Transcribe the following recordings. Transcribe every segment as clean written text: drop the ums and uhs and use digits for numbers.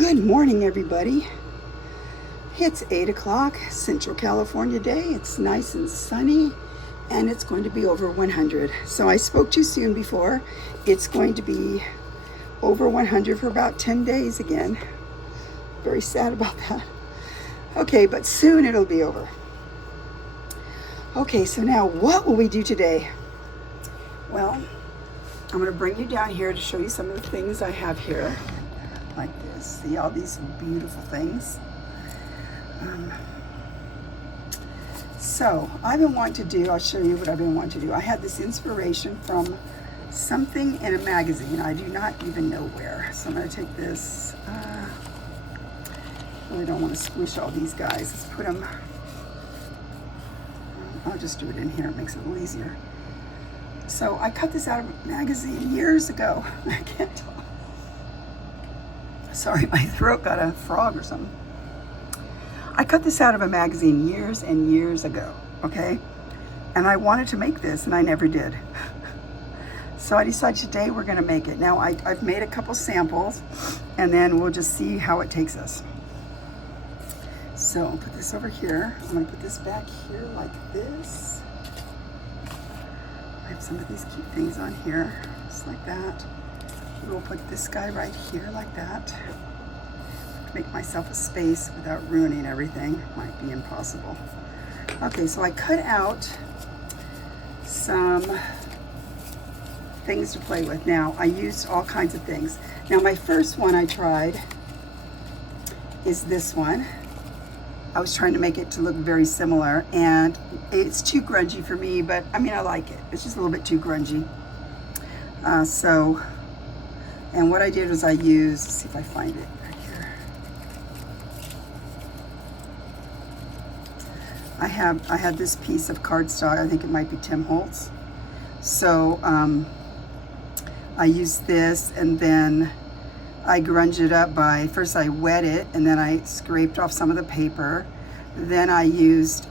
Good morning, everybody. It's 8 o'clock, Central California day. It's nice and sunny, and it's going to be over 100. So I spoke too soon before. It's going to be over 100 for about 10 days again. Very sad about that. Okay, but soon it'll be over. Okay, so now what will we do today? Well, I'm going to bring you down here to show you some of the things I have here. Like this. See all these beautiful things? So I've been wanting to do, I'll show you what I've been wanting to do. I had this inspiration from something in a magazine. I do not even know where. So I'm going to take this. Really don't want to squish all these guys. Let's put them. I'll just do it in here. It makes it a little easier. So I cut this out of a magazine years ago. I can't talk. Sorry, my throat got a frog or something. I cut this out of a magazine years and years ago, okay? And I wanted to make this, and I never did. So I decided today we're gonna make it. Now, I've made a couple samples, and then we'll just see how it takes us. So I'll put this over here. I'm gonna put this back here like this. I have some of these cute things on here, just like that. We'll put this guy right here like that. To make myself a space without ruining everything. Might be impossible. Okay, so I cut out some things to play with. Now, I used all kinds of things. Now, my first one I tried is this one. I was trying to make it to look very similar, and it's too grungy for me, but I mean, I like it. It's just a little bit too grungy. And what I did was I used, let's see if I find it right here. I had this piece of cardstock. I think it might be Tim Holtz. So I used this, and then I grunged it up by, first I wet it, and then I scraped off some of the paper. Then I used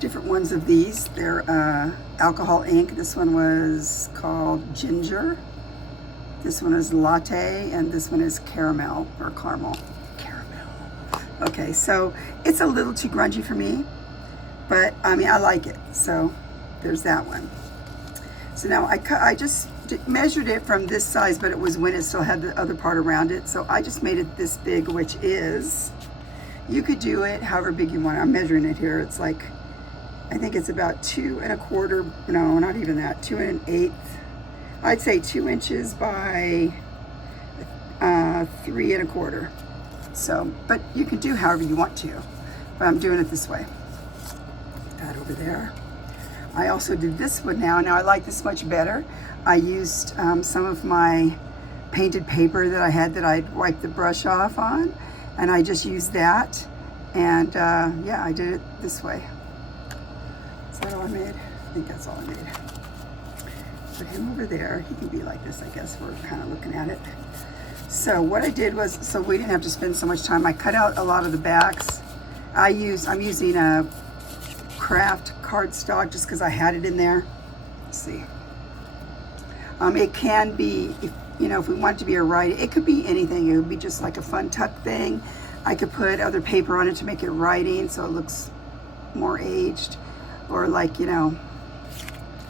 different ones of these. They're alcohol ink. This one was called Ginger. This one is Latte, and this one is Caramel or Caramel. Okay, so it's a little too grungy for me, but I mean, I like it. So there's that one. So now I just measured it from this size, but it was when it still had the other part around it. So I just made it this big, which is, you could do it however big you want. I'm measuring it here. It's like, I think it's about 2 1/4, no, not even that, 2 1/8. I'd say 2 inches by 3 1/4. So, but you can do however you want to, but I'm doing it this way. Put that over there. I also did this one now. Now I like this much better. I used some of my painted paper that I had that I'd wiped the brush off on, and I just used that. And yeah, I did it this way. Is that all I made? I think that's all I made. Put him over there. He can be like this, I guess. We're kind of looking at it. So what I did was, so we didn't have to spend so much time, I cut out a lot of the backs. I'm using a craft cardstock just because I had it in there. Let's see. It can be, if we want it to be a writing, it could be anything. It would be just like a fun tuck thing. I could put other paper on it to make it writing so it looks more aged. Or like, I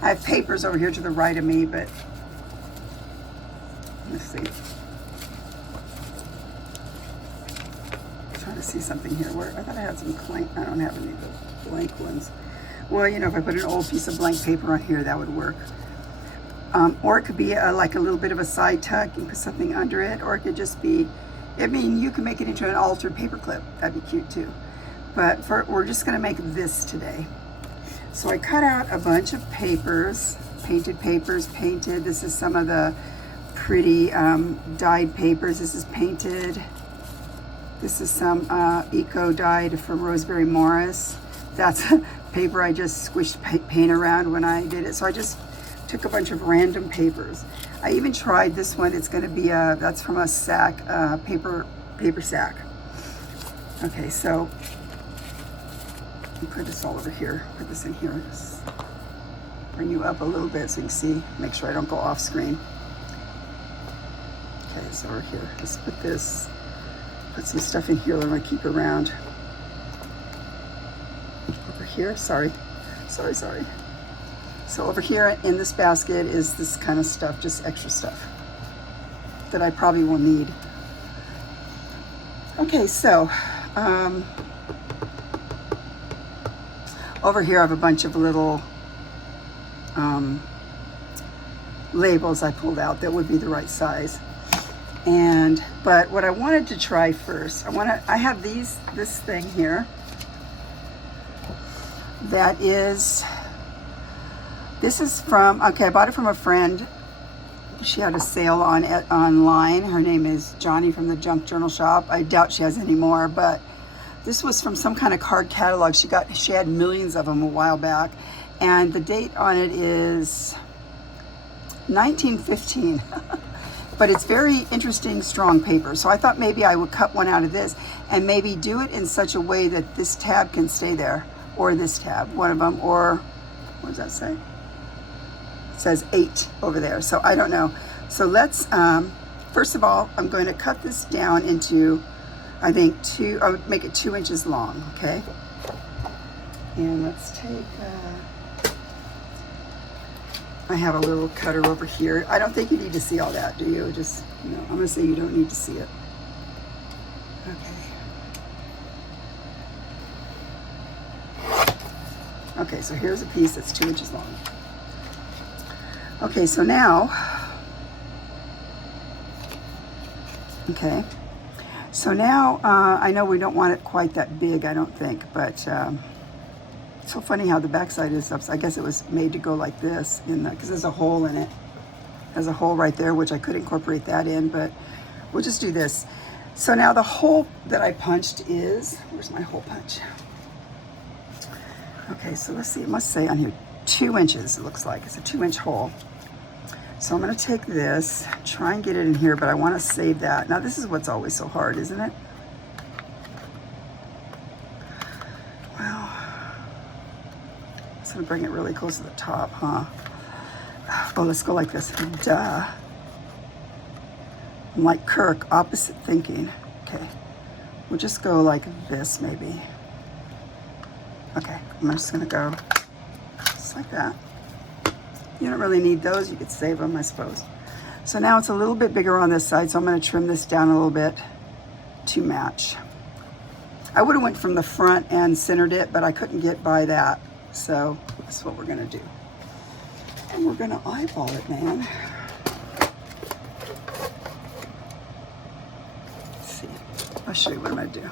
have papers over here to the right of me, but let's see. I'm trying to see something here. Where I thought I had some blank. I don't have any of the blank ones. Well, if I put an old piece of blank paper on here, that would work. Or it could be like a little bit of a side tuck and put something under it. Or it could just be, you can make it into an altered paper clip. That'd be cute too. But we're just going to make this today. So I cut out a bunch of papers, painted. This is some of the pretty dyed papers. This is painted. This is some eco dyed from Rosemary Morris. That's paper I just squished paint around when I did it. So I just took a bunch of random papers. I even tried this one. It's going to be that's from a sack, paper sack. Okay, so put this all over here. Put this in here. bring you up a little bit so you can see, make sure I don't go off screen. Okay, so over here, let's put this, put some stuff in here that I'm gonna keep around. Over here, sorry. So over here in this basket is this kind of stuff, just extra stuff that I probably will need. Okay, so over here I have a bunch of little labels I pulled out that would be the right size. But what I wanted to try first, I have this thing here that is, this is from, okay, I bought it from a friend. She had a sale on it online. Her name is Johnny from the Junk Journal Shop. I doubt she has any more, but this was from some kind of card catalog. She had millions of them a while back, and the date on it is 1915. But it's very interesting, strong paper. So I thought maybe I would cut one out of this and maybe do it in such a way that this tab can stay there, or this tab, one of them, or what does that say? It says 8 over there, so I don't know. So let's, first of all, I'm going to cut this down into, I think, I'll make it 2 inches long, okay? And let's take, I have a little cutter over here. I don't think you need to see all that, do you? Just, you know, I'm gonna say you don't need to see it. Okay. Okay, so here's a piece that's 2 inches long. Okay, so now, okay, so now I know we don't want it quite that big, I don't think, but it's so funny how the backside is up. So I guess it was made to go like this, because there's a hole in it. There's a hole right there, which I could incorporate that in, but we'll just do this. So now the hole that I punched is, where's my hole punch? Okay, so let's see, it must say on here 2 inches, it looks like. It's a 2-inch hole. So I'm gonna take this, try and get it in here, but I wanna save that. Now this is what's always so hard, isn't it? Well, it's gonna bring it really close to the top, huh? Oh, let's go like this, duh. I'm like Kirk, opposite thinking. Okay, we'll just go like this maybe. Okay, I'm just gonna go just like that. You don't really need those, you could save them, I suppose. So now it's a little bit bigger on this side, so I'm gonna trim this down a little bit to match. I would have went from the front and centered it, but I couldn't get by that. So that's what we're gonna do. And we're gonna eyeball it, man. Let's see, I'll show you what I'm gonna do.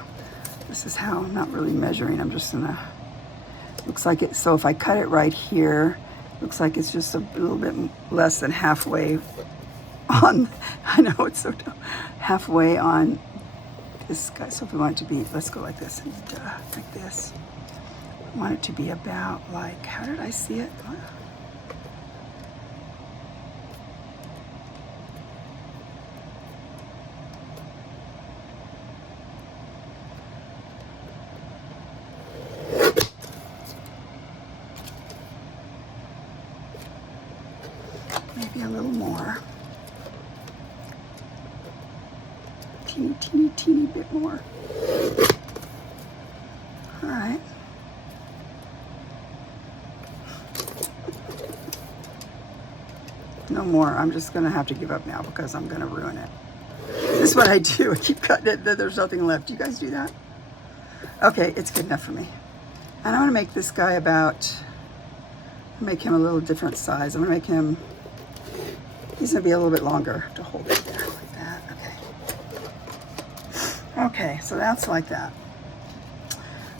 This is how, I'm not really measuring, I'm just gonna, looks like it, so if I cut it right here, looks like it's just a little bit less than halfway on, I know it's so dumb, halfway on this guy. So if we want it to be, let's go like this, and like this. I want it to be about like, how did I see it? Maybe a little more. Teeny bit more. All right. No more. I'm just gonna have to give up now because I'm gonna ruin it. This is what I do. I keep cutting it, then there's nothing left. Do you guys do that? Okay, it's good enough for me. And I'm gonna make this guy about, make him a little different size. I'm gonna make him, he's gonna be a little bit longer to hold it there like that. Okay. Okay, so that's like that.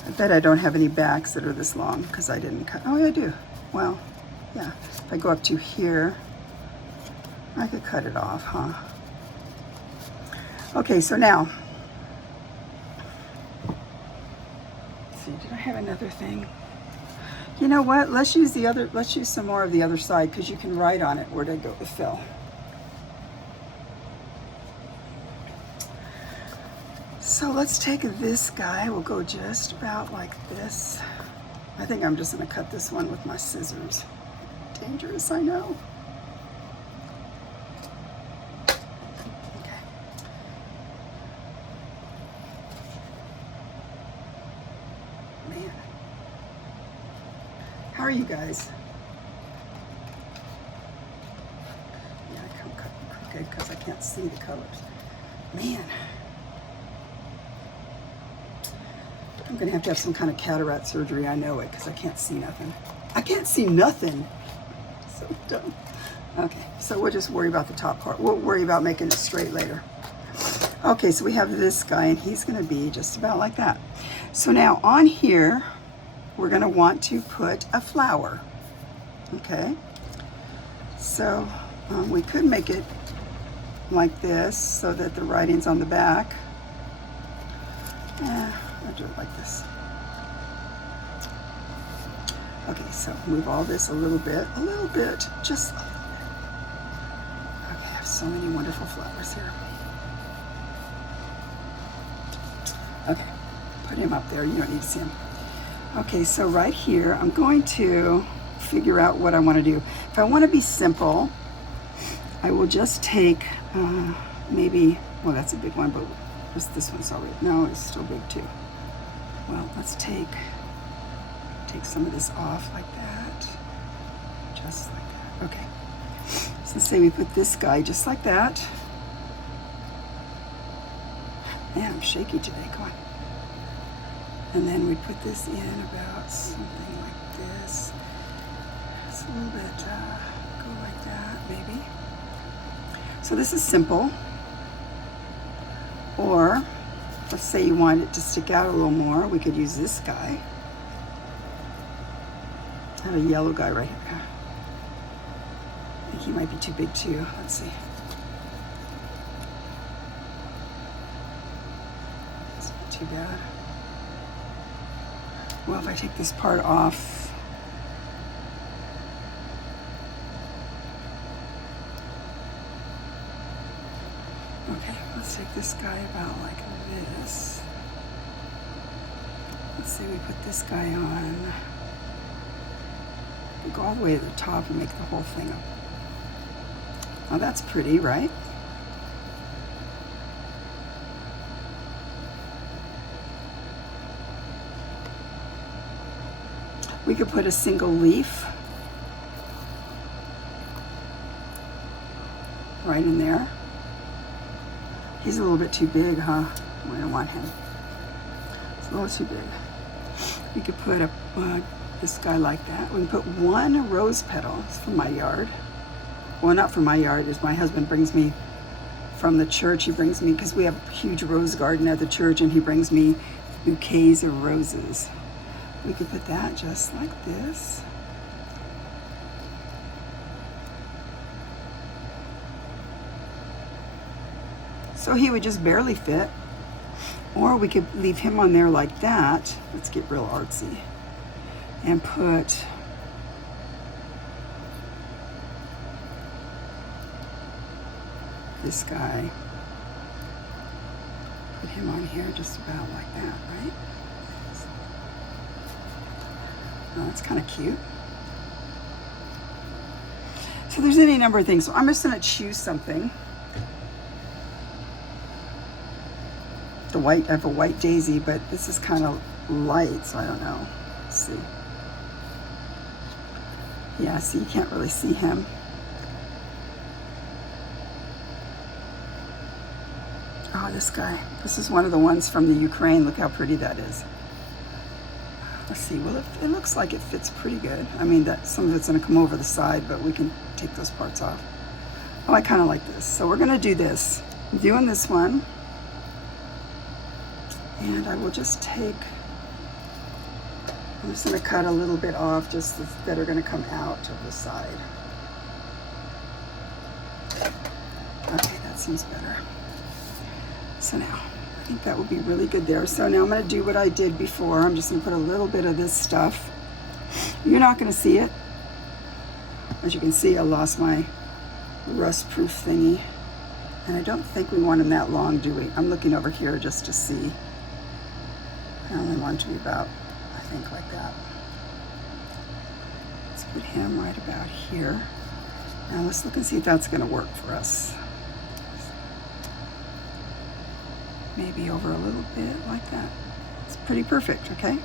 I bet I don't have any backs that are this long because I didn't cut. Oh, yeah, I do. Well, yeah. If I go up to here, I could cut it off, huh? Okay, so now, let's see, did I have another thing? You know what? Let's use some more of the other side because you can write on it where to go to fill. So let's take this guy. We'll go just about like this. I think I'm just gonna cut this one with my scissors. Dang dangerous, I know. Okay. Man. How are you guys? Yeah, I come cut crooked because I can't see the colors. Man. I'm going to have some kind of cataract surgery. I know it because I can't see nothing. I can't see nothing. So dumb. Okay, so we'll just worry about the top part. We'll worry about making it straight later. Okay, so we have this guy, and he's going to be just about like that. So now on here, we're going to want to put a flower. Okay, so we could make it like this so that the writing's on the back. I'll do it like this. Okay, so move all this a little bit, just a little bit. Okay, I have so many wonderful flowers here. Okay, put him up there, you don't need to see him. Okay, so right here, I'm going to figure out what I want to do. If I want to be simple, I will just take maybe, well, that's a big one, but this one's already, no, it's still big too. Well, let's take some of this off like that, just like that. Okay, so let's say we put this guy just like that. Man, I'm shaky today, come on. And then we put this in about something like this. It's a little bit, go like that, maybe. So this is simple. Or, let's say you want it to stick out a little more, we could use this guy. I have a yellow guy right here. I think he might be too big too. Let's see. It's not too bad. Well, if I take this part off, okay, let's take this guy about like this. Let's say we put this guy on. We go all the way to the top and make the whole thing up. Now that's pretty, right? We could put a single leaf right in there. He's a little bit too big, huh? We don't want him. It's a little too big. We could put this guy like that. We can put one rose petal. It's from my yard. Well, not from my yard. It's my husband brings me from the church. He brings me, because we have a huge rose garden at the church, and he brings me bouquets of roses. We could put that just like this. So he would just barely fit. Or we could leave him on there like that. Let's get real artsy. And put this guy. Put him on here just about like that, right? Oh, that's kind of cute. So there's any number of things. So I'm just going to choose something. The white, I have a white daisy, but this is kind of light, so I don't know. Let's see. Yeah, see, you can't really see him. Oh, this guy. This is one of the ones from the Ukraine. Look how pretty that is. Let's see. Well, it looks like it fits pretty good. I mean, that some of it's going to come over the side, but we can take those parts off. Oh, I kind of like this. So we're going to do this. I'm doing this one. And I will just take, I'm just going to cut a little bit off just that are going to come out of the side. Okay, that seems better. So now, I think that would be really good there. So now I'm going to do what I did before. I'm just going to put a little bit of this stuff. You're not going to see it. As you can see, I lost my rust-proof thingy. And I don't think we want them that long, do we? I'm looking over here just to see. I only want it to be about, I think, like that. Let's put him right about here. Now let's look and see if that's going to work for us. Maybe over a little bit like that. It's pretty perfect, okay?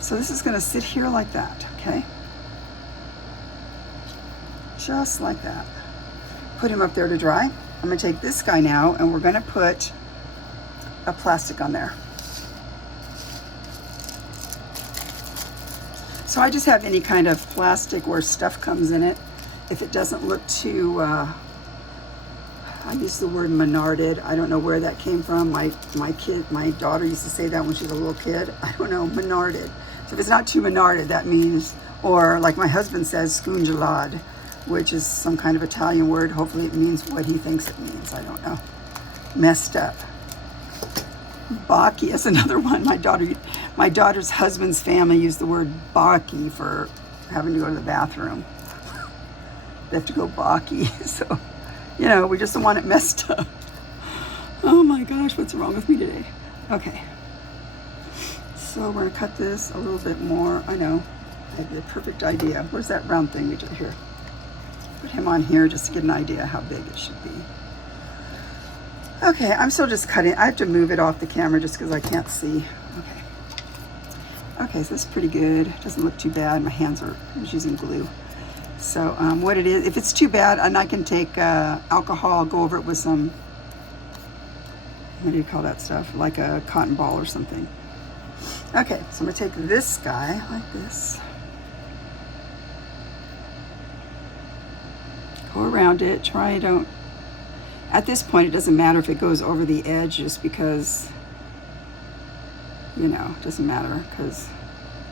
So this is going to sit here like that, okay? Just like that. Put him up there to dry. I'm going to take this guy now and we're going to put a plastic on there. So I just have any kind of plastic where stuff comes in it. If it doesn't look too, I use the word menarded. I don't know where that came from. My daughter used to say that when she was a little kid. I don't know, menarded. So if it's not too menarded, that means, or like my husband says, scungilad, which is some kind of Italian word. Hopefully it means what he thinks it means. I don't know. Messed up. Baki is another one. My daughter's husband's family used the word baki for having to go to the bathroom. They have to go baki. So, you know, we just don't want it messed up. Oh my gosh, what's wrong with me today? Okay. So we're gonna cut this a little bit more. I know, I have the perfect idea. Where's that round thing we did here? Put him on here just to get an idea how big it should be. Okay, I'm still just cutting. I have to move it off the camera just because I can't see. Okay. Okay, so this is pretty good. It doesn't look too bad. My hands are, I was using glue. So what it is, if it's too bad, and I can take alcohol, go over it with some, what do you call that stuff? Like a cotton ball or something. Okay, so I'm gonna take this guy like this. Go around it, try don't, at this point it doesn't matter if it goes over the edge just because, you know, it doesn't matter because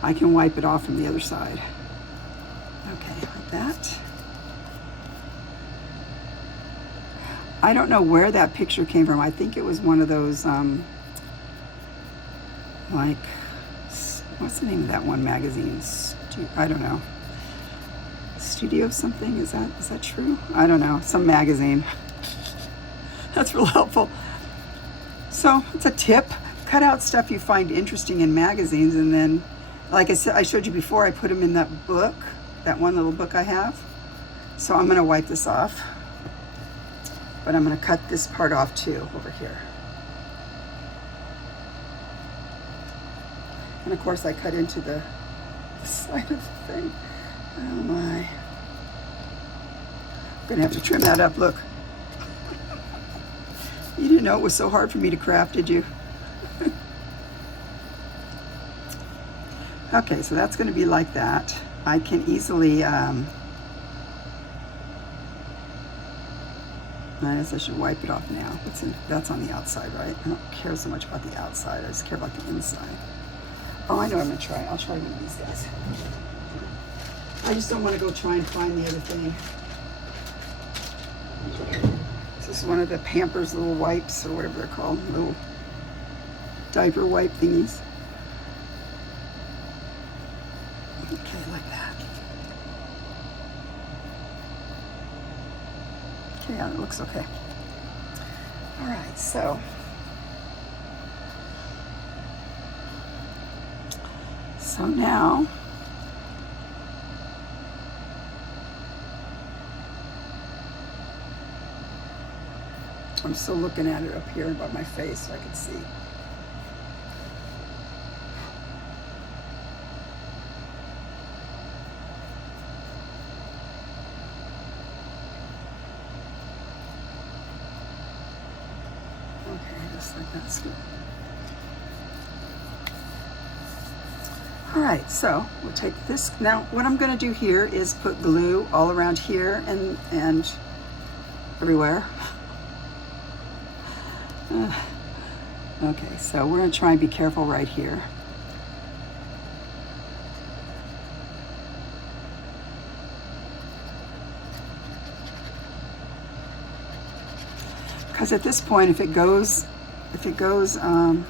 I can wipe it off from the other side. Okay, like that. I don't know where that picture came from. I think it was one of those, like, what's the name of that one magazine? I don't know. Studio something, is that true? I don't know, some magazine. That's real helpful. So it's a tip. Cut out stuff you find interesting in magazines, and then, like I said, I showed you before, I put them in that book, that one little book I have. So I'm gonna wipe this off, but I'm gonna cut this part off too, over here. And of course I cut into the side of the thing. Oh my. I'm gonna have to trim that up, look. You didn't know it was so hard for me to craft, did you? Okay, so that's gonna be like that. I can easily, I guess I should wipe it off now. That's on the outside, right? I don't care so much about the outside, I just care about the inside. Oh, I know what I'm gonna try. I'll try one of these guys. I just don't want to go try and find the other thing. This is one of the Pampers little wipes, or whatever they're called, little diaper wipe thingies. Okay, like that. Okay, yeah, it looks okay. All right, so now I'm still looking at it up here above my face so I can see. Okay, just like that's good. All right, so we'll take this. Now, what I'm gonna do here is put glue all around here and everywhere. Okay, so we're gonna try and be careful right here. Because at this point, if it goes, if it goes under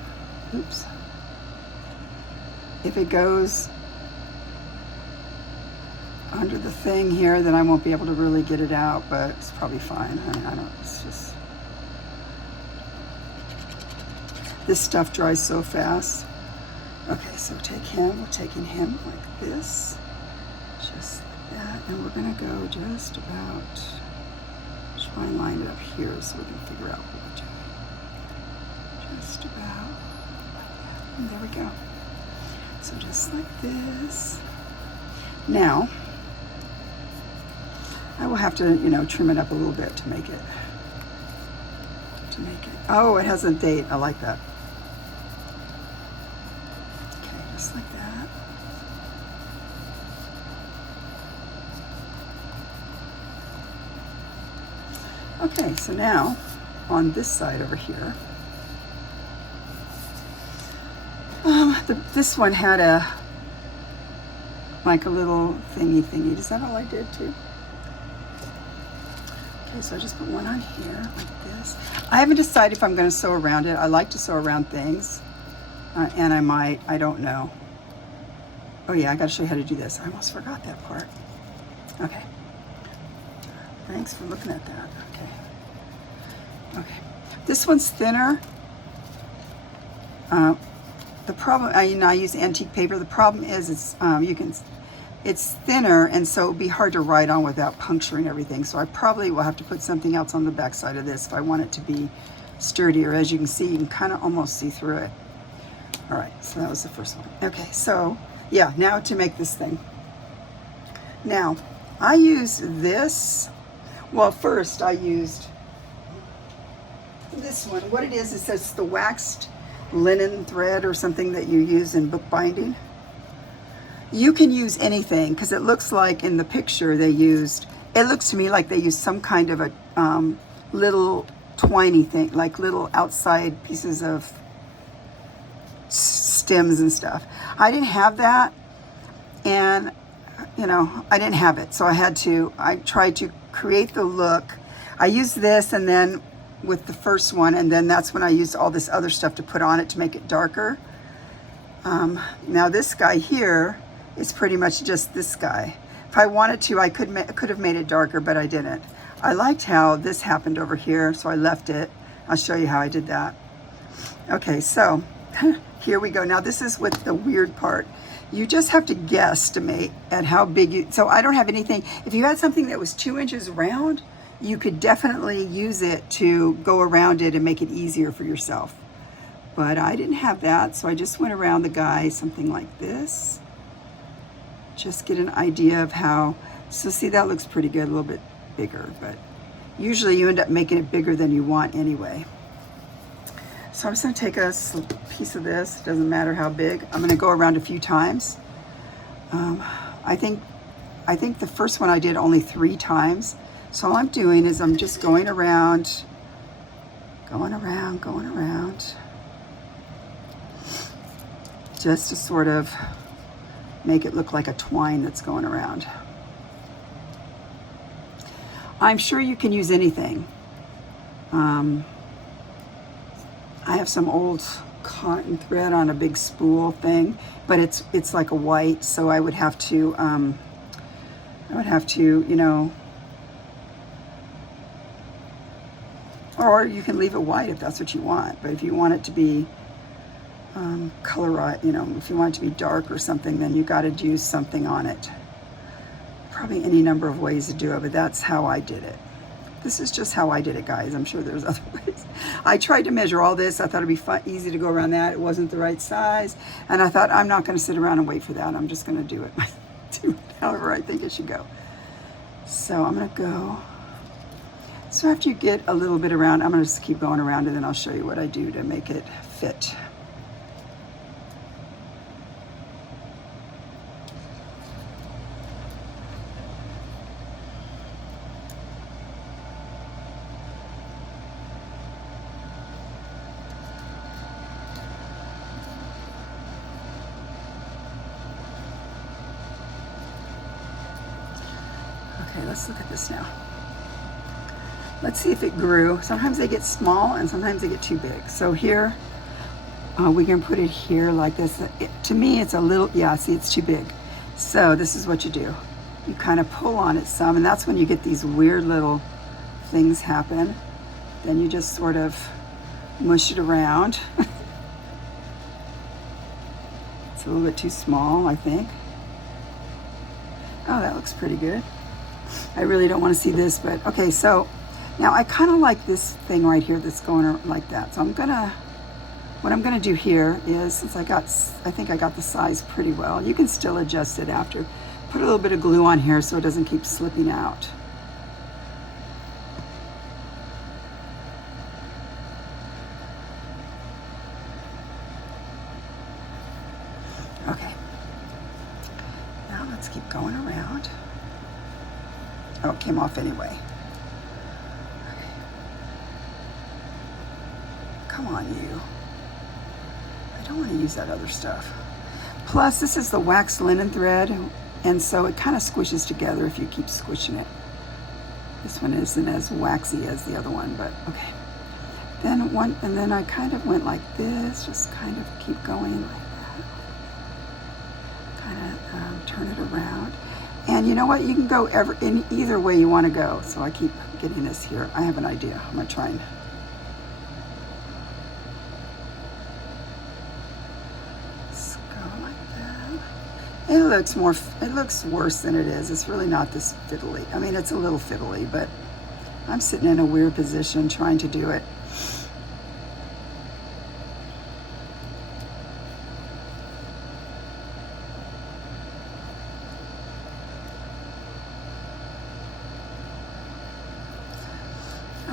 the thing here, then I won't be able to really get it out, but it's probably fine. I don't, it's just, this stuff dries so fast. Okay, so take him, we're taking him like this, Just like that. And we're going to go just about, try and line it up here so we can figure out what we're doing. Just about like that. And there we go. So just like this. Now, I will have to, you know, trim it up a little bit to make it. Oh, it has a date. I like that. Okay, just like that. Okay, so now on this side over here, this one had like a little thingy. Is that all I did too? Okay, so I just put one on here like this. I haven't decided if I'm going to sew around it. I like to sew around things, and I might. I don't know. Oh yeah, I got to show you how to do this. I almost forgot that part. Okay. Thanks for looking at that. Okay. This one's thinner. The problem, I use antique paper. The problem is it's thinner, and so it would be hard to write on without puncturing everything. So I probably will have to put something else on the back side of this if I want it to be sturdier. As you can see, you can kind of almost see through it. All right, so that was the first one. Okay, so yeah, now to make this thing. Now, I used this. Well, first I used this one. What it is it's the waxed linen thread or something that you use in bookbinding. You can use anything because it looks like in the picture they used, it looks to me like they used some kind of a little twiny thing, like little outside pieces of stems and stuff. I didn't have that, and you know, I didn't have it, so I tried to create the look. I used this, and then with the first one, and then that's when I used all this other stuff to put on it to make it darker. Now this guy here is pretty much just this guy. If I wanted to, I could have made it darker, but I didn't. I liked how this happened over here, so I left it. I'll show you how I did that. Okay, so here we go. Now this is with the weird part. You just have to guesstimate at how big you, so I don't have anything. If you had something that was 2 inches round, you could definitely use it to go around it and make it easier for yourself. But I didn't have that, so I just went around the guy something like this. Just get an idea of how, so see, that looks pretty good, a little bit bigger, but usually you end up making it bigger than you want anyway. So I'm just gonna take a piece of this, doesn't matter how big. I'm gonna go around a few times. I think the first one I did only 3 times. So all I'm doing is I'm just going around, just to sort of make it look like a twine that's going around. I'm sure you can use anything. I have some old cotton thread on a big spool thing, but it's like a white, so I would have to, you know, or you can leave it white if that's what you want. But if you want it to be colorized, you know, if you want it to be dark or something, then you got to use something on it. Probably any number of ways to do it, but that's how I did it. This is just how I did it, guys. I'm sure there's other ways. I tried to measure all this. I thought it'd be fun, easy to go around that. It wasn't the right size, and I thought I'm not going to sit around and wait for that. I'm just going to do it however I think it should go. So I'm going to go. So after you get a little bit around, I'm going to just keep going around, and then I'll show you what I do to make it fit. Okay, let's look at this now. Let's see if it grew. Sometimes they get small and sometimes they get too big. So here, we can put it here like this. To me, it's a little, yeah, see, it's too big. So this is what you do. You kind of pull on it some, and that's when you get these weird little things happen. Then you just sort of mush it around. It's a little bit too small, I think. Oh, that looks pretty good. I really don't want to see this, but okay, so now I kind of like this thing right here that's going like that. So what I'm gonna do here is, since I think I got the size pretty well, you can still adjust it after. Put a little bit of glue on here so it doesn't keep slipping out. Okay, now let's keep going around. Oh, it came off anyway. Okay. Come on, you. I don't want to use that other stuff. Plus, this is the waxed linen thread, and so it kind of squishes together if you keep squishing it. This one isn't as waxy as the other one, but okay. And then I kind of went like this, just kind of keep going like that. Kind of turn it around. And you know what? You can go in either way you want to go. So I keep getting this here. I have an idea. I'm going to try and... Just go like that. It looks worse than it is. It's really not this fiddly. I mean, it's a little fiddly, but I'm sitting in a weird position trying to do it.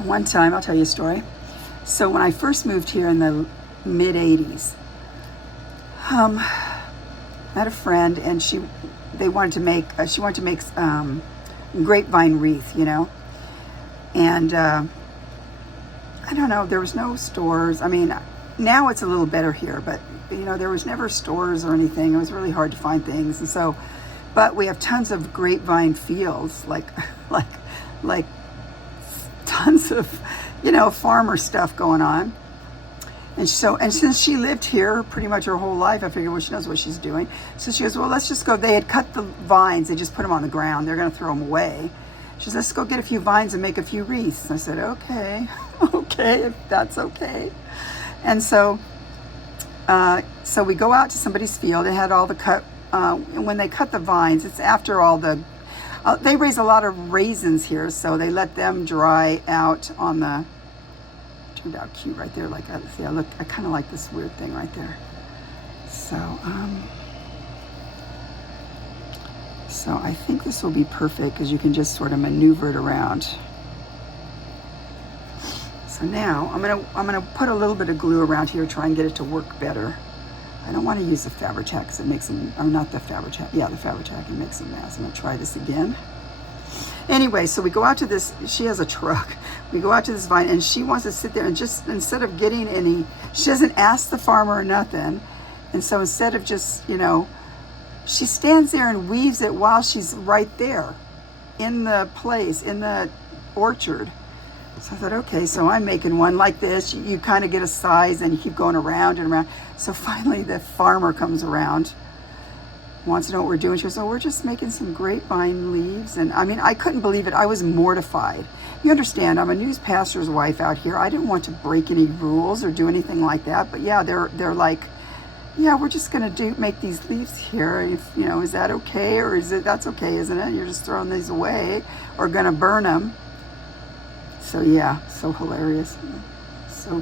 One time, I'll tell you a story. So when I first moved here in the mid 80s, I had a friend, and she wanted to make grapevine wreath, you know. And I don't know, there was no stores. I mean, now it's a little better here, but you know, there was never stores or anything. It was really hard to find things, and so. But we have tons of grapevine fields, like tons of, you know, farmer stuff going on. And since she lived here pretty much her whole life, I figured, well, she knows what she's doing. So she goes, well, let's just go. They had cut the vines. They just put them on the ground. They're going to throw them away. She says, let's go get a few vines and make a few wreaths. And I said, okay, okay, if that's okay. And so we go out to somebody's field. It had all the cut, when they cut the vines, it's after all the, they raise a lot of raisins here, so they let them dry out on the, turned out cute right there. Like, see, I kind of like this weird thing right there. So I think this will be perfect because you can just sort of maneuver it around. So now I'm gonna put a little bit of glue around here, try and get it to work better. I don't want to use the Fabri-Tac because it makes them, or not the Fabri-Tac, yeah, the Fabri-Tac, it makes a mess. I'm going to try this again. Anyway, so we go out to this, she has a truck. We go out to this vine, and she wants to sit there and just, instead of getting any, she doesn't ask the farmer or nothing. And so instead of just, you know, she stands there and weaves it while she's right there in the place, in the orchard. So I thought, okay, so I'm making one like this. You kind of get a size and you keep going around and around. So finally the farmer comes around, wants to know what we're doing. She goes, oh, we're just making some grapevine leaves. And I mean, I couldn't believe it. I was mortified. You understand, I'm a news pastor's wife out here. I didn't want to break any rules or do anything like that. But yeah, they're like, yeah, we're just gonna make these leaves here. If, you know, is that okay? Or is it, that's okay, isn't it? You're just throwing these away or gonna burn them. So yeah, so hilarious. So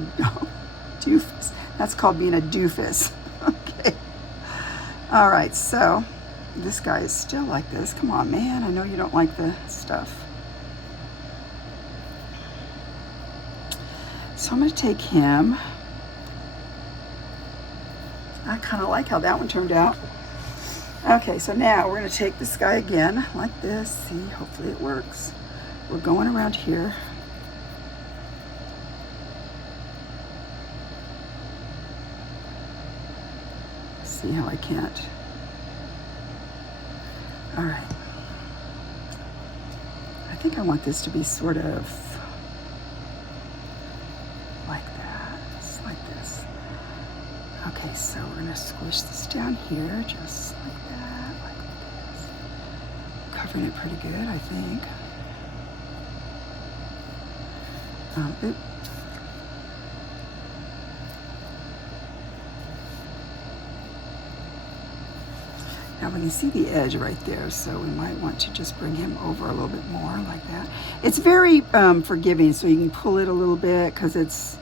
doofus. That's called being a doofus. Okay. All right, so this guy is still like this. Come on, man. I know you don't like the stuff. So I'm going to take him. I kind of like how that one turned out. Okay, so now we're going to take this guy again like this. See, hopefully it works. We're going around here. See how I can't. All right. I think I want this to be sort of like that, just like this. Okay, so we're gonna squish this down here, just like that, like this. Covering it pretty good, I think. Oops. Now we're And you see the edge right there, so we might want to just bring him over a little bit more like that. It's very forgiving, so you can pull it a little bit because it's,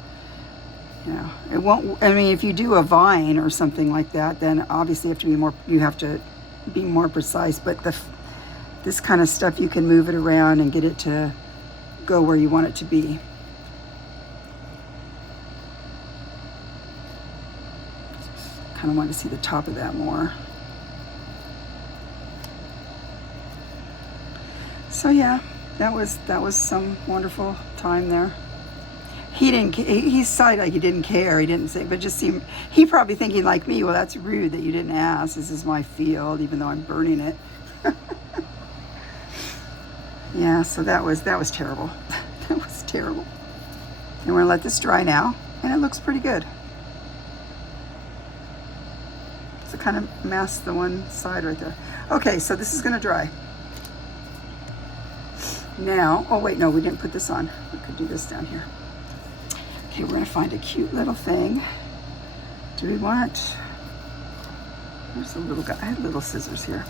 you know, it won't, I mean, if you do a vine or something like that, then obviously you have to be more precise, but this kind of stuff, you can move it around and get it to go where you want it to be. Kind of want to see the top of that more. So yeah, that was some wonderful time there. He sighed like he didn't care. He didn't say, but just seemed, he probably thinking like me, well, that's rude that you didn't ask. This is my field, even though I'm burning it. Yeah, so that was terrible. That was terrible. And we're gonna let this dry now, and it looks pretty good. So kind of mask the one side right there. Okay, so this is gonna dry. Now, oh wait, no, we didn't put this on. We could do this down here. Okay, we're gonna find a cute little thing. Do we want, where's the little guy? I have little scissors here.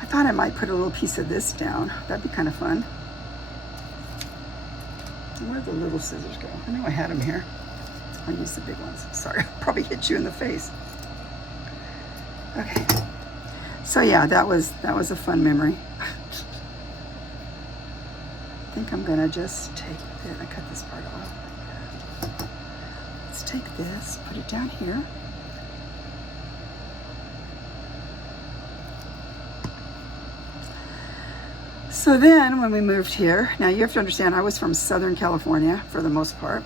I thought I might put a little piece of this down. That'd be kind of fun. Where'd the little scissors go? I know I had them here. I'll use the big ones. Sorry, I'll probably hit you in the face. Okay. So yeah, that was a fun memory. I think I'm gonna just take it. I cut this part off. Let's take this, put it down here. So then when we moved here, now you have to understand, I was from Southern California for the most part.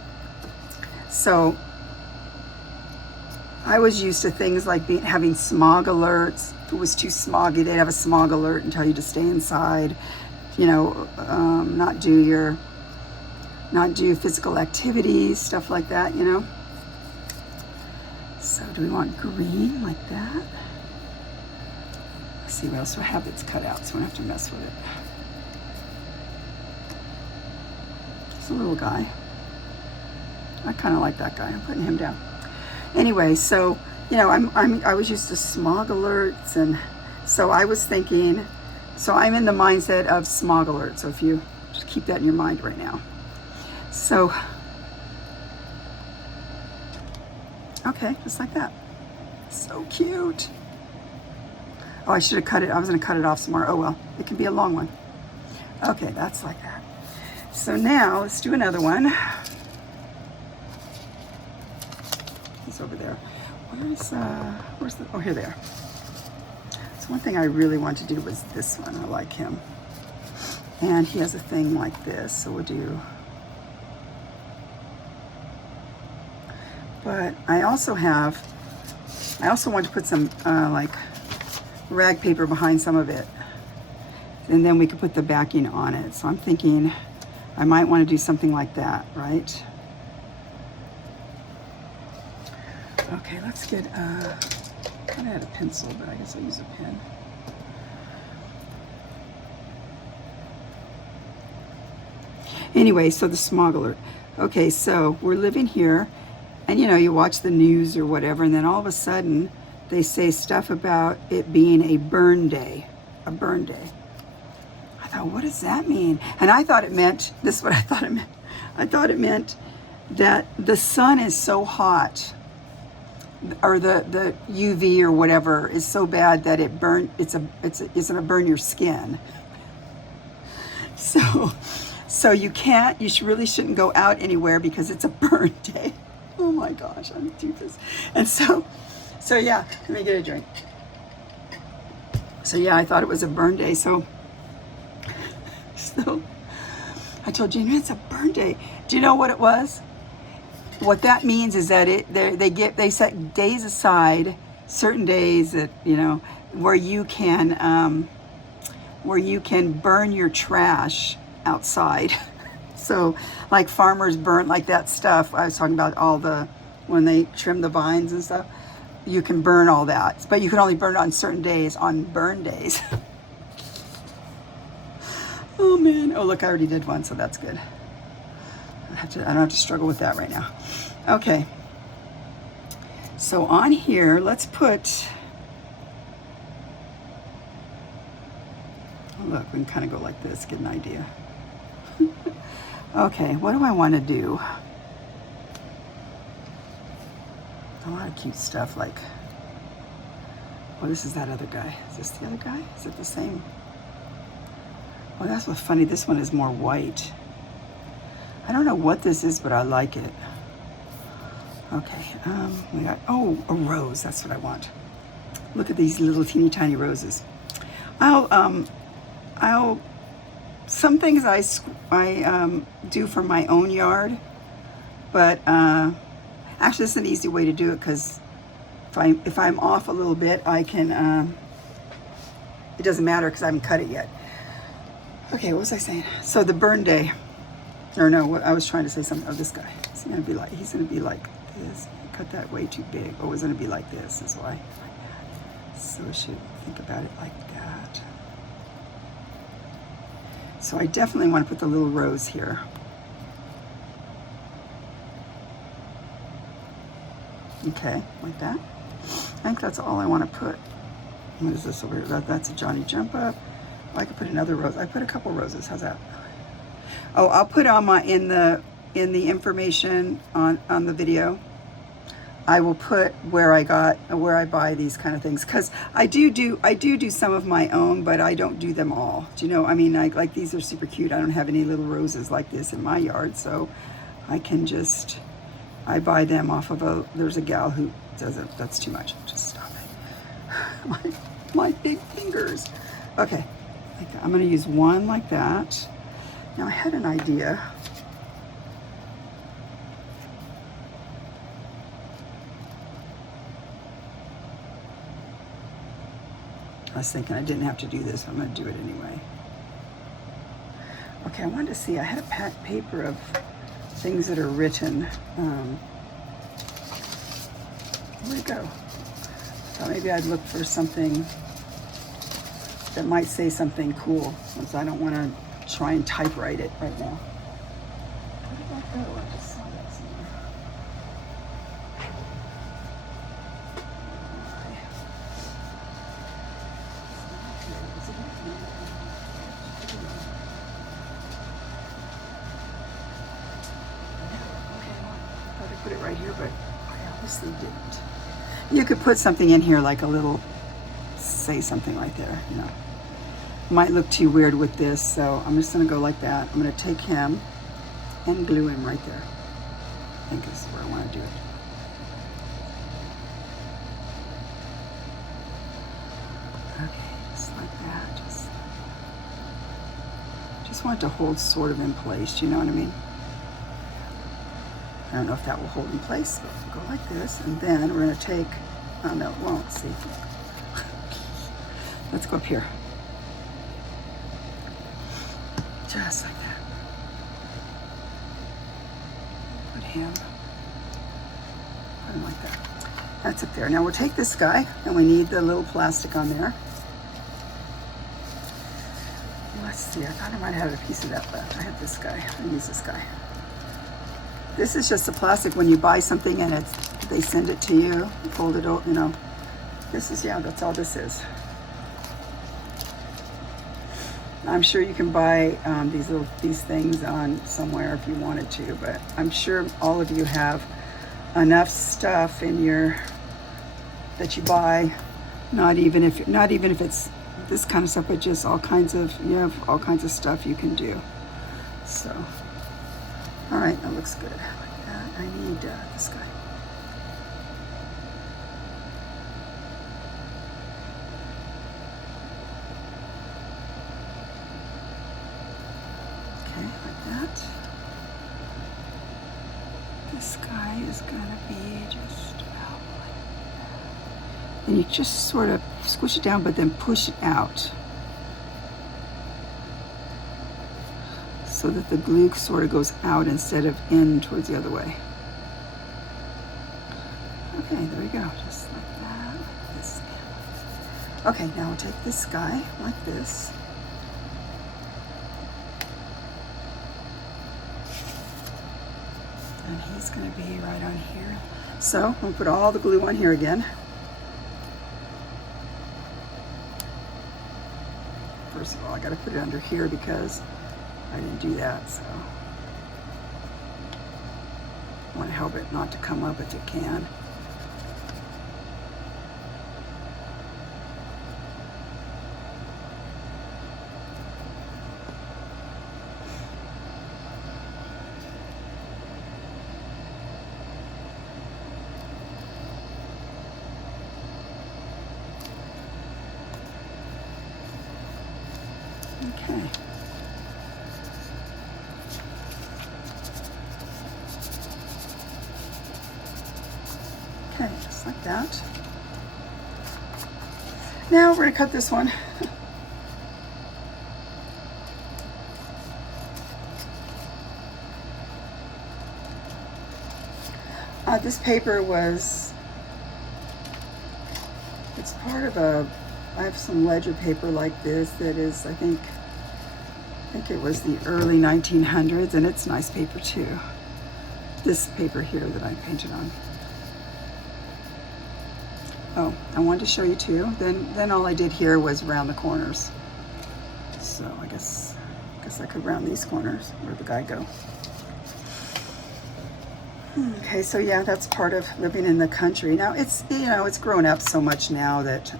So I was used to things like having smog alerts. If it was too smoggy, they'd have a smog alert and tell you to stay inside, you know, not do physical activities, stuff like that, you know. So do we want green like that? Let's see what else do I have that's cut out, so we don't have to mess with it. It's a little guy. I kind of like that guy. I'm putting him down. Anyway, so you know, I was used to smog alerts, and so I was thinking. So I'm in the mindset of smog alerts. So if you just keep that in your mind right now. So okay, just like that. So cute. Oh, I should have cut it. I was going to cut it off some more. Oh well, it can be a long one. Okay, that's like that. So now let's do another one. He's over there. Where's the, oh, here they are. So one thing I really want to do was this one. I like him. And he has a thing like this, so we'll do. But I also want to put some like rag paper behind some of it. And then we could put the backing on it. So I'm thinking I might want to do something like that, right? Okay, let's get, I kind of had a pencil, but I guess I'll use a pen. Anyway, so the smog alert. Okay, so we're living here, and you know, you watch the news or whatever, and then all of a sudden they say stuff about it being a burn day. A burn day. I thought, what does that mean? And I thought it meant, this is what I thought it meant. I thought it meant that the sun is so hot, or the UV or whatever is so bad that it's gonna burn your skin. So you really shouldn't go out anywhere because it's a burn day. Oh my gosh, I'm do this. And so yeah, let me get a drink. So yeah, I thought it was a burn day. So I told Jane, it's a burn day. Do you know what it was? What that means is that they set days aside, certain days that, you know, where you can burn your trash outside. So like farmers burn like that stuff. I was talking about when they trim the vines and stuff, you can burn all that, but you can only burn it on certain days, on burn days. Oh man, oh look, I already did one, so that's good. I don't have to struggle with that right now. Okay. So on here, let's put, look, we can kind of go like this, get an idea. Okay, what do I want to do? A lot of cute stuff like, oh, this is that other guy. Is this the other guy? Is it the same? Oh, that's what's funny. This one is more white. I don't know what this is, but I like it. Okay, we got, oh, a rose. That's what I want. Look at these little teeny tiny roses. Some things I do for my own yard, but actually, it's an easy way to do it because if I'm off a little bit, I can. It doesn't matter because I haven't cut it yet. Okay, what was I saying? So the burn day, or no, I was trying to say something. Oh, this guy. He's gonna be like this. Cut that way too big. Oh, it's gonna be like this. Is why. So I should think about it like that. So I definitely want to put the little rose here. Okay, like that. I think that's all I want to put. What is this over here? That's a Johnny Jump Up. Oh, I could put another rose. I put a couple roses. How's that? Oh, I'll put on my in the information on the video. I will put where I buy these kind of things, because I do some of my own, but I don't do them all. Do you know? I mean, like these are super cute. I don't have any little roses like this in my yard, so I can just buy them off of there's a gal who does it. That's too much. Just stop it. my big fingers. Okay, I'm gonna use one like that. Now I had an idea. I was thinking I didn't have to do this. I'm going to do it anyway. Okay, I wanted to see. I had a paper of things that are written. Where'd it go? I thought maybe I'd look for something that might say something cool, since I don't want to try and typewrite it right now. Where did that go? I just saw that somewhere. Put it right here, but I obviously didn't. You could put something in here, like a little, say something right there, you know. Might look too weird with this, so I'm just gonna go like that. I'm gonna take him and glue him right there. I think is where I wanna do it. Okay, just like that. Just want it to hold sort of in place, do you know what I mean? I don't know if that will hold in place, but we'll go like this, and then we're going to take, oh no, it won't, see. Let's go up here. Just like that. Put him like that. That's up there. Now we'll take this guy, and we need the little plastic on there. Let's see, I thought I might have a piece of that left. I have this guy. I'll use this guy. This is just the plastic when you buy something and they send it to you, fold it, you know. This is, yeah, that's all this is. I'm sure you can buy these things on somewhere if you wanted to, but I'm sure all of you have enough stuff in your that you buy. Not even if it's this kind of stuff, but just all kinds of stuff you can do. So. All right, that looks good. Like that. I need this guy. Okay, like that. This guy is gonna be just about like that. And you just sort of squish it down, but then push it out, so that the glue sort of goes out instead of in towards the other way. Okay, there we go, just like that, like this. Okay, now we'll take this guy like this. And he's gonna be right on here. So we'll put all the glue on here again. First of all, I got to put it under here because I didn't do that, so I want to help it not to come up if it can. Okay. Okay, just like that. Now we're going to cut this one. This paper was, it's part of a, I have some ledger paper like this that is, I think it was the early 1900s, and it's nice paper too. This paper here that I painted on. Oh, I wanted to show you too. Then all I did here was round the corners. So I guess I could round these corners. Where'd the guy go? Okay, so yeah, that's part of living in the country. Now it's, you know, it's grown up so much now that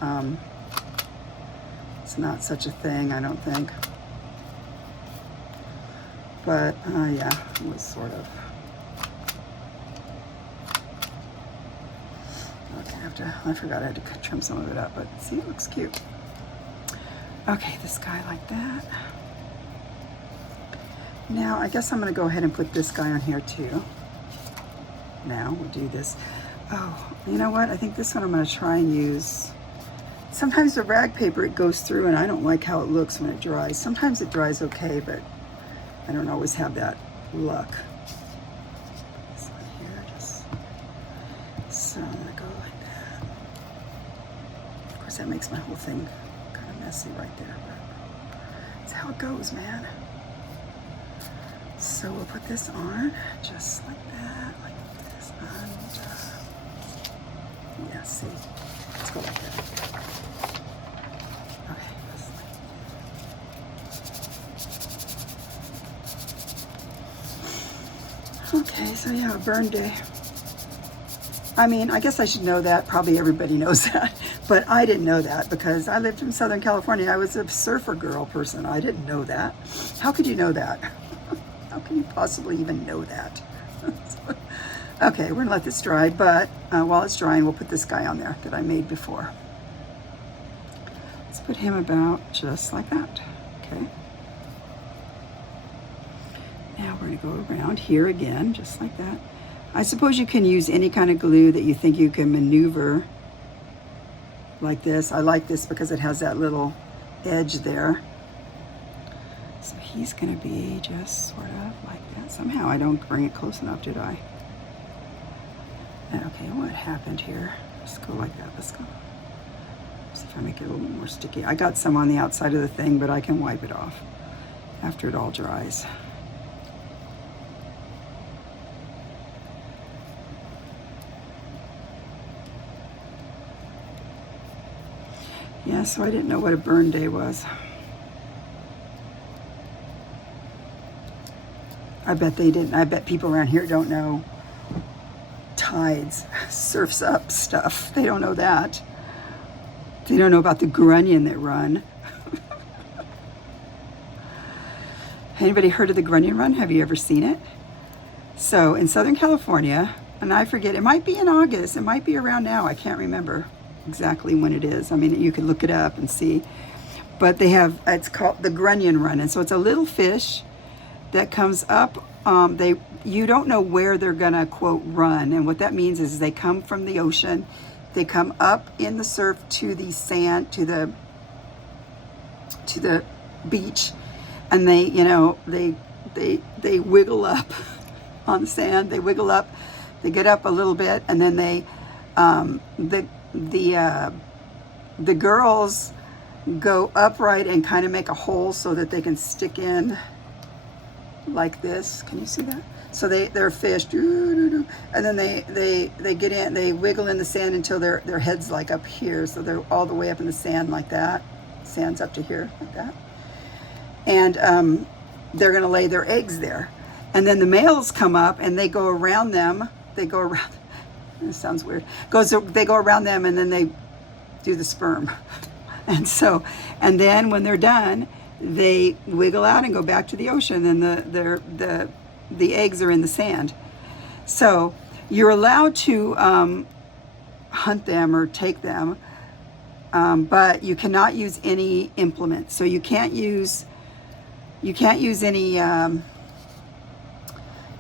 it's not such a thing, I don't think. But yeah, it was sort of. Okay, I forgot I had to trim some of it up, but see, it looks cute. Okay, this guy like that. Now, I guess I'm gonna go ahead and put this guy on here too. Now we'll do this. Oh, you know what? I think this one I'm going to try and use. Sometimes the rag paper, it goes through and I don't like how it looks when it dries. Sometimes it dries okay, but I don't always have that luck. This one here, just so I'm going to go like that. Of course, that makes my whole thing kind of messy right there, but that's how it goes, man. So we'll put this on just like that, like this, and yeah, see, let's go like that. Okay, so yeah, a burn day. I mean, I guess I should know that. Probably everybody knows that. But I didn't know that because I lived in Southern California. I was a surfer girl person. I didn't know that. How could you know that? How can you possibly even know that? Okay, we're gonna let this dry, but while it's drying, we'll put this guy on there that I made before. Let's put him about just like that, okay? Now we're gonna go around here again, just like that. I suppose you can use any kind of glue that you think you can maneuver like this. I like this because it has that little edge there. So he's gonna be just sort of like that. Somehow I don't bring it close enough, did I? Okay, what happened here? Let's go like that, let's go. See if I make it a little more sticky. I got some on the outside of the thing, but I can wipe it off after it all dries. Yeah, so I didn't know what a burn day was. I bet they didn't. I bet people around here don't know tides, surfs up stuff. They don't know that. They don't know about the grunion that run. Anybody heard of the grunion run? Have you ever seen it? So in Southern California, and I forget, it might be in August, it might be around now, I can't remember exactly when it is. I mean, you could look it up and see. But they have, it's called the grunion run, and so it's a little fish that comes up. You don't know where they're gonna, quote, run, and what that means is they come from the ocean, they come up in the surf to the sand, to the beach, and they, you know, they wiggle up on the sand. They wiggle up, they get up a little bit, and then they, the girls go upright and kind of make a hole so that they can stick in like this. Can you see that? So they're fish, and then they get in, they wiggle in the sand until their head's like up here, so they're all the way up in the sand like that. Sand's up to here like that. and they're going to lay their eggs there. And then the males come up and they go around them. They go around, this sounds weird. They go around them and then they do the sperm. And so, and then when they're done, they wiggle out and go back to the ocean, and the eggs are in the sand. So you're allowed to hunt them or take them, but you cannot use any implements. So you can't use any.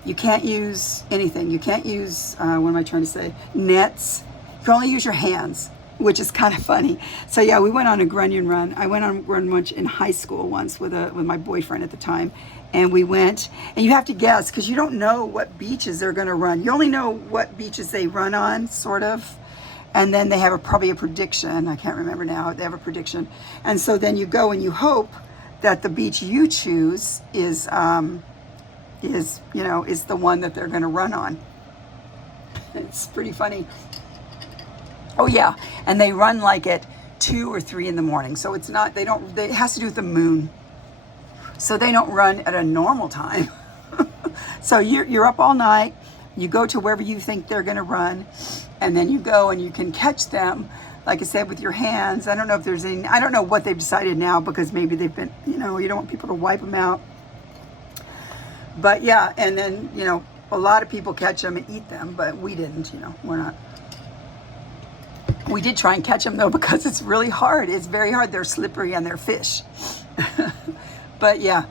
You can't use anything. You can't use, what am I trying to say? Nets. You can only use your hands, which is kind of funny. So yeah, we went on a grunion run. I went on a run in high school once with my boyfriend at the time. And we went, and you have to guess, because you don't know what beaches they're going to run. You only know what beaches they run on, sort of. And then they have probably a prediction. I can't remember now. They have a prediction. And so then you go and you hope that the beach you choose is the one that they're going to run on. It's pretty funny. Oh yeah, and they run like at 2 or 3 in the morning. So it's not, it has to do with the moon. So they don't run at a normal time. So you're up all night, you go to wherever you think they're going to run, and then you go and you can catch them, like I said, with your hands. I don't know if there's any, I don't know what they've decided now, because maybe they've been, you don't want people to wipe them out. But yeah, and then, a lot of people catch them and eat them, but we didn't, we're not. We did try and catch them though, because it's really hard. It's very hard. They're slippery and they're fish. But yeah.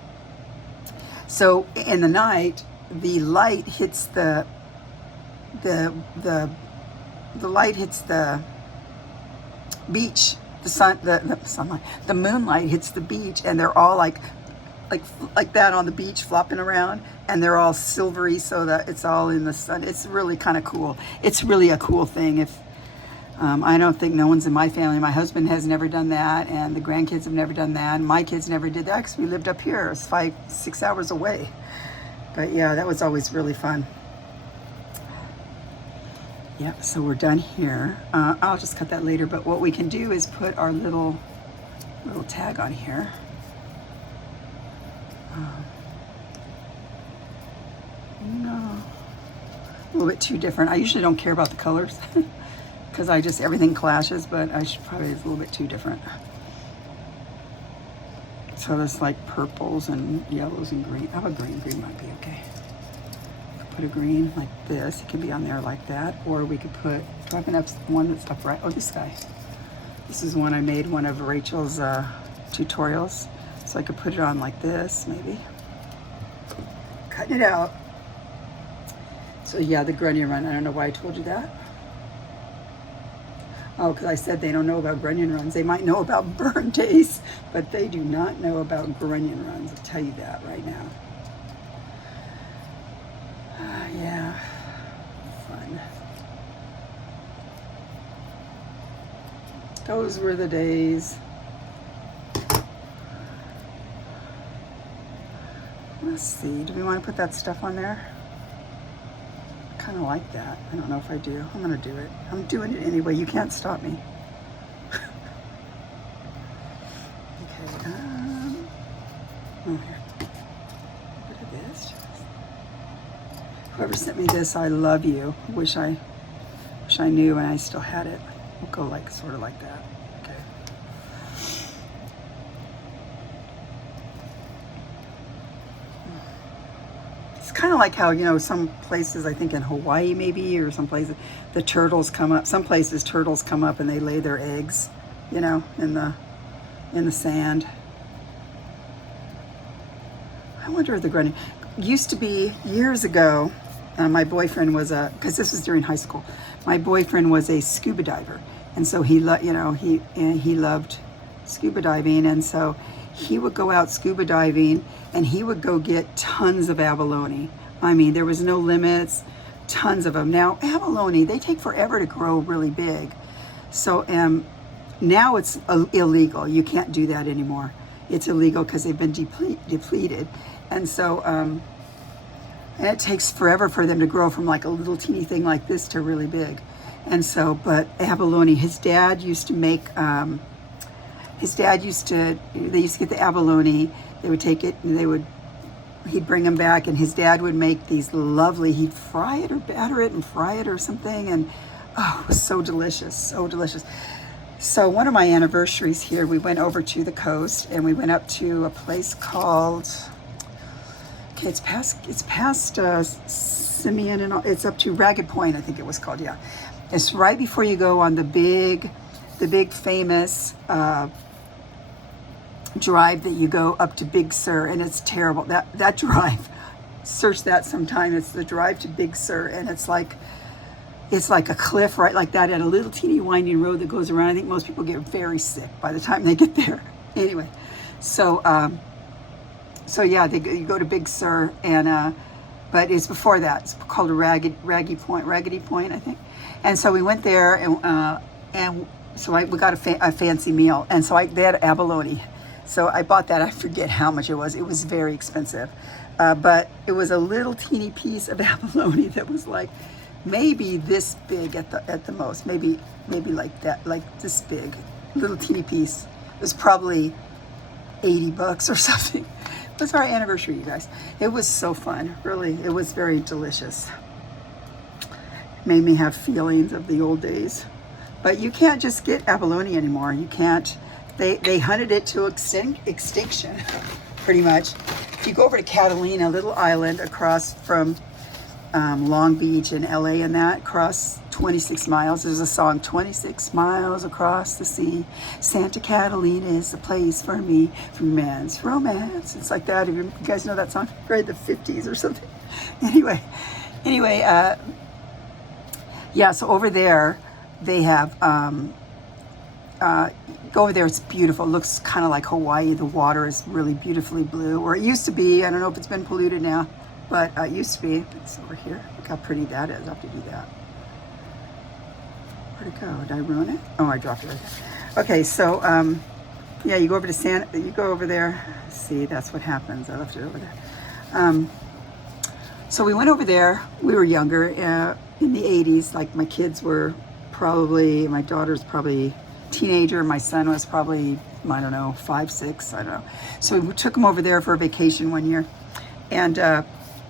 So in the night, the light hits the light hits the beach. The sunlight, the moonlight hits the beach, and they're all like that on the beach, flopping around, and they're all silvery, so that it's all in the sun. It's really kind of cool. It's really a cool thing. If I don't think no one's in my family. My husband has never done that, and the grandkids have never done that, and my kids never did that because we lived up here. It's 5-6 hours away. But yeah, that was always really fun. Yep, so we're done here. I'll just cut that later, but what we can do is put our little tag on here. No, a little bit too different. I usually don't care about the colors because everything clashes, but it's a little bit too different. So there's like purples and yellows and green. How about green? Green might be okay. Put a green like this. It could be on there like that, or we could put, do I have enough one that's upright? Oh, this guy. This is one I made, one of Rachel's tutorials. So I could put it on like this, maybe. Cutting it out. So yeah, the grunion run. I don't know why I told you that. Oh, because I said they don't know about grunion runs. They might know about burn days, but they do not know about grunion runs. I'll tell you that right now. Yeah, fun. Those were the days. Let's see, do we want to put that stuff on there? I kind of like that. I don't know if I do. I'm going to do it. I'm doing it anyway. You can't stop me. Okay. Oh, here. What is this? Whoever sent me this, I love you. Wish I knew and I still had it. We'll go like sort of like that. Okay. It's kind of like how, some places, I think in Hawaii maybe, or some places, the turtles come up. Some places turtles come up and they lay their eggs, in the sand. I wonder if the grunion used to be years ago. My boyfriend was because this was during high school. My boyfriend was a scuba diver, and so he loved scuba diving, and so he would go out scuba diving, and he would go get tons of abalone. I mean, there was no limits, tons of them. Now, abalone, they take forever to grow really big. So now it's illegal. You can't do that anymore. It's illegal because they've been depleted. And so, and it takes forever for them to grow from like a little teeny thing like this to really big. And so, but abalone, his dad used to make, they used to get the abalone They would take it and he'd bring them back, and his dad would make these lovely, he'd fry it or batter it and fry it or something, and oh, it was so delicious, so delicious. So one of my anniversaries here, we went over to the coast and we went up to a place called, okay, it's past Simeon, and it's up to Ragged Point, I think it was called, yeah. It's right before you go on the big famous drive that you go up to Big Sur, and it's terrible. That drive, search that sometime. It's the drive to Big Sur, and it's like a cliff right like that, and a little teeny winding road that goes around. I think most people get very sick by the time they get there. Anyway, so yeah, you go to Big Sur, and but it's before that. It's called a Raggedy Point, I think. And so we went there, and so we got a fancy meal, and so they had abalone. So I bought that. I forget how much it was. It was very expensive, but it was a little teeny piece of abalone that was like maybe this big at the most, maybe like that, like this big, little teeny piece. It was probably $80 or something. It was our anniversary, you guys. It was so fun, really. It was very delicious. Made me have feelings of the old days. But you can't just get abalone anymore. You can't. They hunted it to extinction, pretty much. If you go over to Catalina, a little island across from Long Beach and LA, and that across 26 miles. There's a song, 26 miles across the sea. Santa Catalina is the place for me, for man's romance. It's like that. If you guys know that song, right, the 50s or something. Anyway, yeah, so over there, they have, go over there, it's beautiful. It looks kind of like Hawaii. The water is really beautifully blue, or it used to be. I don't know if it's been polluted now, but it used to be. It's over here. Look how pretty that is. I have to do that. Where'd it go? Did I ruin it? Oh, I dropped it right there. Okay, so, yeah, you go over to you go over there. See, that's what happens. I left it over there. So we went over there. We were younger, in the 80s. Like my kids were probably, my daughter's probably teenager. My son was probably, I don't know, 5, 6, I don't know. So we took him over there for a vacation one year, and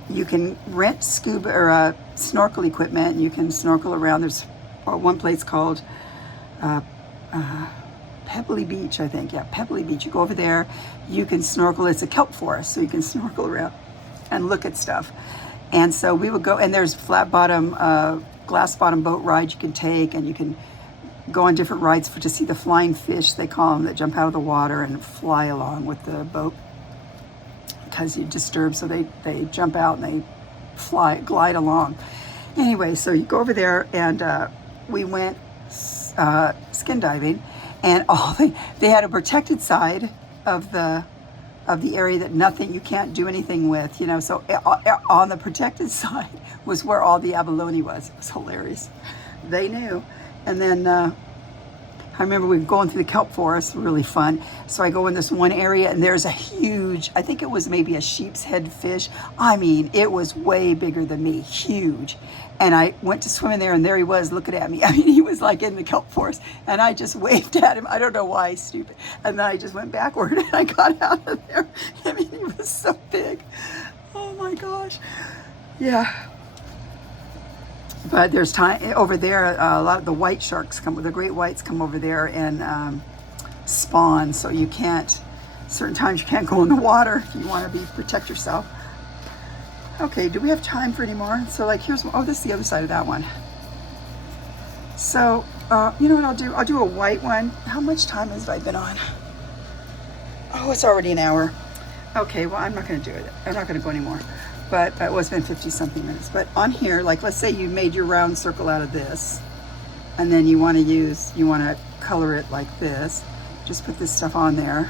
you can rent scuba or snorkel equipment. You can snorkel around. There's one place called Pebbly Beach, I think. Yeah, Pebbly Beach. You go over there, you can snorkel. It's a kelp forest, so you can snorkel around and look at stuff. And so we would go, and there's flat bottom, glass bottom boat rides you can take, and you can go on different rides to see the flying fish, they call them, that jump out of the water and fly along with the boat because you disturb, so they jump out and they glide along. Anyway, so you go over there, and we went skin diving, and they had a protected side of the area that you can't do anything with, so on the protected side was where all the abalone was. It was hilarious. They knew. And then I remember we were going through the kelp forest, really fun. So I go in this one area, and there's a huge, I think it was maybe a sheep's head fish. I mean, it was way bigger than me, huge. And I went to swim in there, and there he was looking at me. I mean, he was like in the kelp forest, and I just waved at him. I don't know why, stupid. And then I just went backward, and I got out of there. I mean, he was so big. Oh my gosh. Yeah. But there's time over there. A lot of the white sharks the great whites come over there and spawn. So you can't, certain times you can't go in the water if you want to protect yourself. Okay, do we have time for any more? So like this is the other side of that one. So, you know what I'll do? I'll do a white one. How much time has I been on? Oh, it's already an hour. Okay, well, I'm not going to do it. I'm not going to go anymore. But it's been 50 something minutes. But on here, like let's say you made your round circle out of this, and then you want to color it like this. Just put this stuff on there.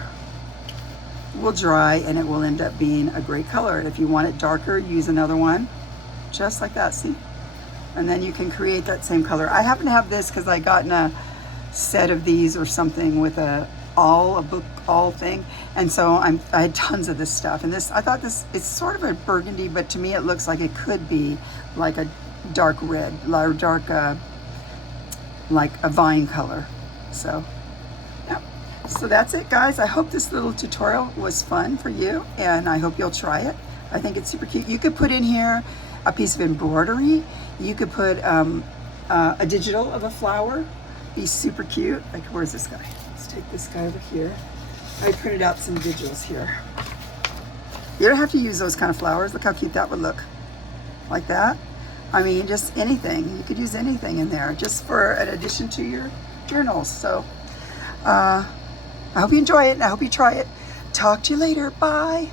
It will dry, and it will end up being a great color. And if you want it darker, use another one, just like that. See, and then you can create that same color. I happen to have this because I got in a set of these or something with a book thing, and so I had tons of this stuff. And I thought it's sort of a burgundy, but to me it looks like it could be like a dark red, or dark like a vine color. So yeah, So that's it, guys. I hope this little tutorial was fun for you, and I hope you'll try it. I think it's super cute. You could put in here a piece of embroidery. You could put a digital of a flower. Be super cute. Like, where's this guy? Let's take this guy over here. I printed out some digitals here. You don't have to use those kind of flowers. Look how cute that would look. Like that. I mean, just anything. You could use anything in there just for an addition to your journals. So I hope you enjoy it, and I hope you try it. Talk to you later. Bye.